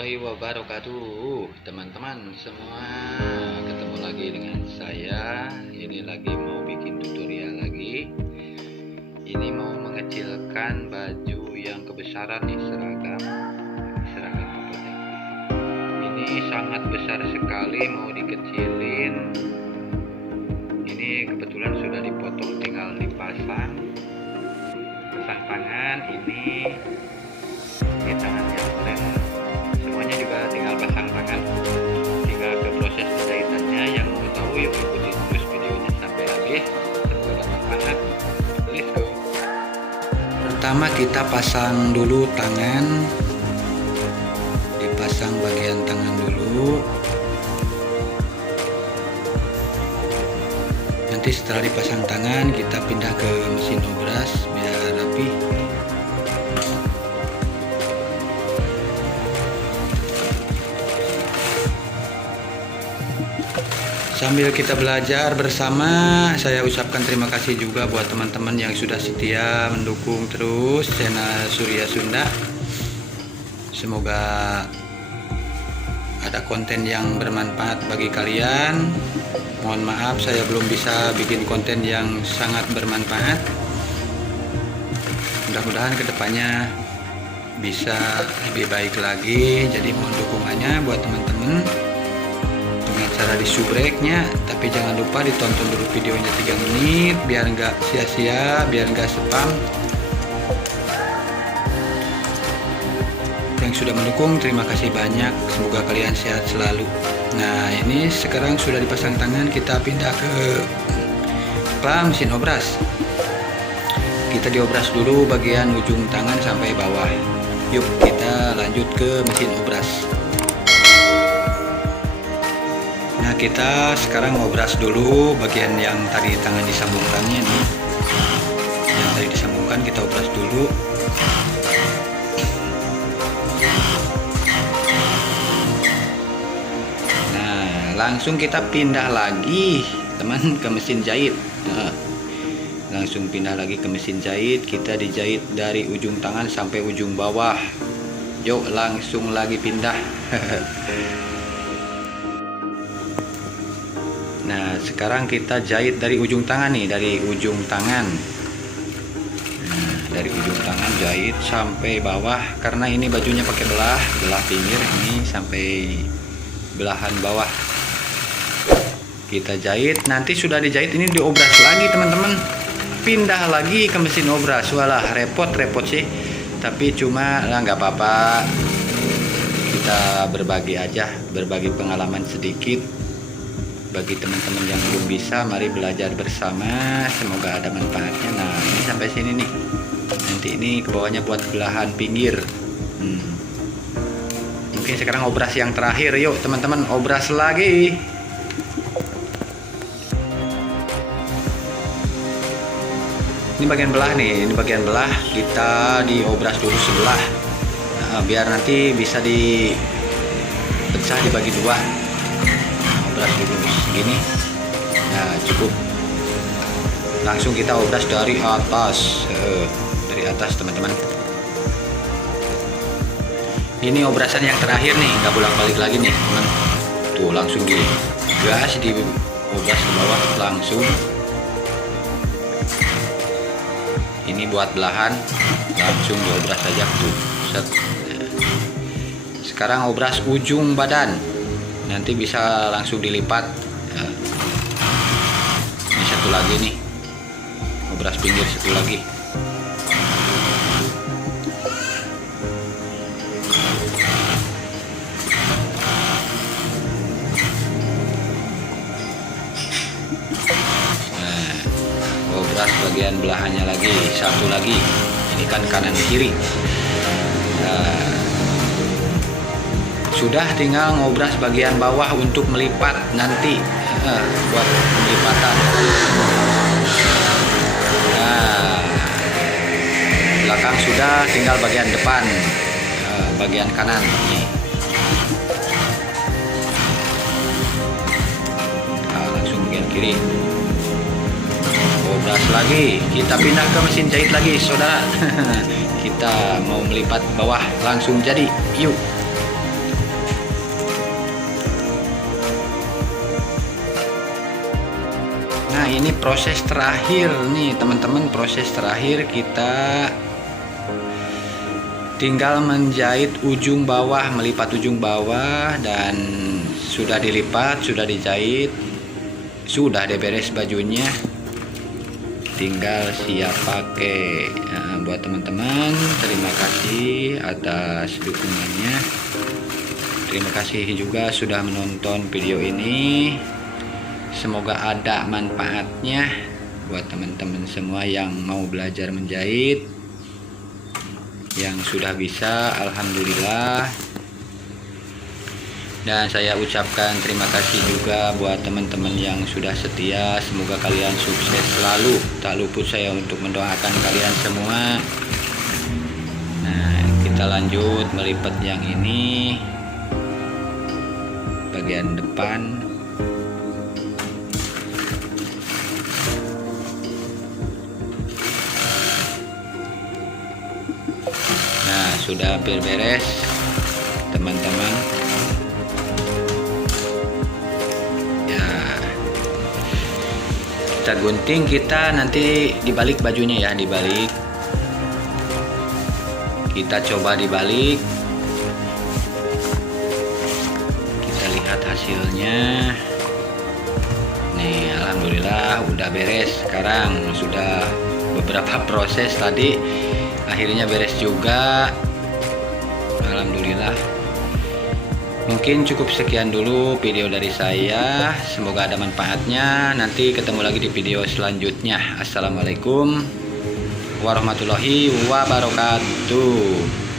warahmatullahi wabarakatuh, teman-teman semua. Ketemu lagi dengan saya. Ini lagi mau bikin tutorial lagi. Ini mau mengecilkan baju yang kebesaran nih, seragam apotek. Ini sangat besar sekali, mau dikecilin. Ini kebetulan sudah dipotong, tinggal pasang tangan. Ini tangan yang keren. Semuanya juga tinggal pasang tangan, tinggal ke proses penjahitannya. Yang mau tahu yuk ikuti terus videonya sampai habis. Semoga bermanfaat. Let's go. Pertama kita pasang dulu tangan, dipasang bagian tangan dulu. Nanti setelah dipasang tangan kita pindah ke mesin obras biar rapi. Sambil kita belajar bersama, saya ucapkan terima kasih juga buat teman-teman yang sudah setia mendukung terus channel Surya Sunda. Semoga ada konten yang bermanfaat bagi kalian. Mohon maaf saya belum bisa bikin konten yang sangat bermanfaat. Mudah-mudahan kedepannya bisa lebih baik lagi. Jadi mohon dukungannya buat teman-teman dengan cara disubreknya, tapi jangan lupa ditonton dulu videonya 3 menit biar nggak sia-sia, biar nggak spam. Yang sudah mendukung terima kasih banyak, semoga kalian sehat selalu. Nah, ini sekarang sudah dipasang tangan, kita pindah ke mesin obras. Kita diobras dulu bagian ujung tangan sampai bawah. Yuk kita lanjut ke mesin obras. Nah, kita sekarang ngobras dulu bagian yang tadi tangan disambungkannya nih. Yang tadi disambungkan kita obras dulu. Nah, langsung kita pindah lagi teman ke mesin jahit. Nah, langsung pindah lagi ke mesin jahit. Kita dijahit dari ujung tangan sampai ujung bawah. Yuk langsung lagi pindah. Nah, sekarang kita jahit dari ujung tangan nih, dari ujung tangan. Nah, dari ujung tangan jahit sampai bawah, karena ini bajunya pakai belah pinggir ini sampai belahan bawah. Kita jahit, nanti sudah dijahit ini diobras lagi teman-teman. Pindah lagi ke mesin obras. Walah, repot sih. Tapi cuma nggak apa-apa. Kita berbagi aja, berbagi pengalaman sedikit. Bagi teman-teman yang belum bisa, mari belajar bersama, semoga ada manfaatnya. Nah, ini sampai sini nih. Nanti ini ke bawahnya buat belahan pinggir. Mungkin sekarang obras yang terakhir. Yuk teman-teman, obras lagi. Ini bagian belah nih, ini bagian belah. Kita diobras dulu sebelah. Nah, biar nanti bisa dipecah dibagi dua. Obras dulu segini. Nah, cukup. Langsung kita obras dari atas. Dari atas teman-teman. Ini obrasan yang terakhir nih, nggak bolak-balik lagi nih teman. Tuh langsung di gas, di obras ke bawah langsung. Ini buat belahan, langsung diobras saja tuh. Set. Sekarang obras ujung badan. Nanti bisa langsung dilipat. Ini satu lagi nih, obras pinggir satu lagi. Nah, obras bagian belahannya lagi, satu lagi. Ini kan kanan kiri. Nah, sudah tinggal ngobras bagian bawah untuk melipat nanti, buat pelipatan. Nah, belakang sudah, tinggal bagian depan, bagian kanan nih. Nah, langsung bagian kiri. Obras lagi, kita pindah ke mesin jahit lagi saudara. Kita mau melipat bawah langsung jadi. Yuk ini proses terakhir nih teman-teman, proses terakhir kita tinggal menjahit ujung bawah, melipat ujung bawah, dan sudah dilipat, sudah dijahit, sudah beres bajunya, tinggal siap pakai. Nah, buat teman-teman, terima kasih atas dukungannya. Terima kasih juga sudah menonton video ini. Semoga ada manfaatnya buat teman-teman semua yang mau belajar menjahit. Yang sudah bisa, alhamdulillah. Dan saya ucapkan terima kasih juga buat teman-teman yang sudah setia. Semoga kalian sukses selalu. Tak luput saya untuk mendoakan kalian semua. Nah, kita lanjut melipat yang ini, bagian depan. Nah, sudah hampir beres teman-teman. Ya, kita gunting, kita nanti dibalik bajunya ya, dibalik. Kita coba dibalik. Kita lihat hasilnya. Nih, alhamdulillah udah beres. Sekarang sudah beberapa proses tadi, akhirnya beres juga, alhamdulillah. Mungkin cukup sekian dulu video dari saya, semoga ada manfaatnya. Nanti ketemu lagi di video selanjutnya. Assalamualaikum warahmatullahi wabarakatuh.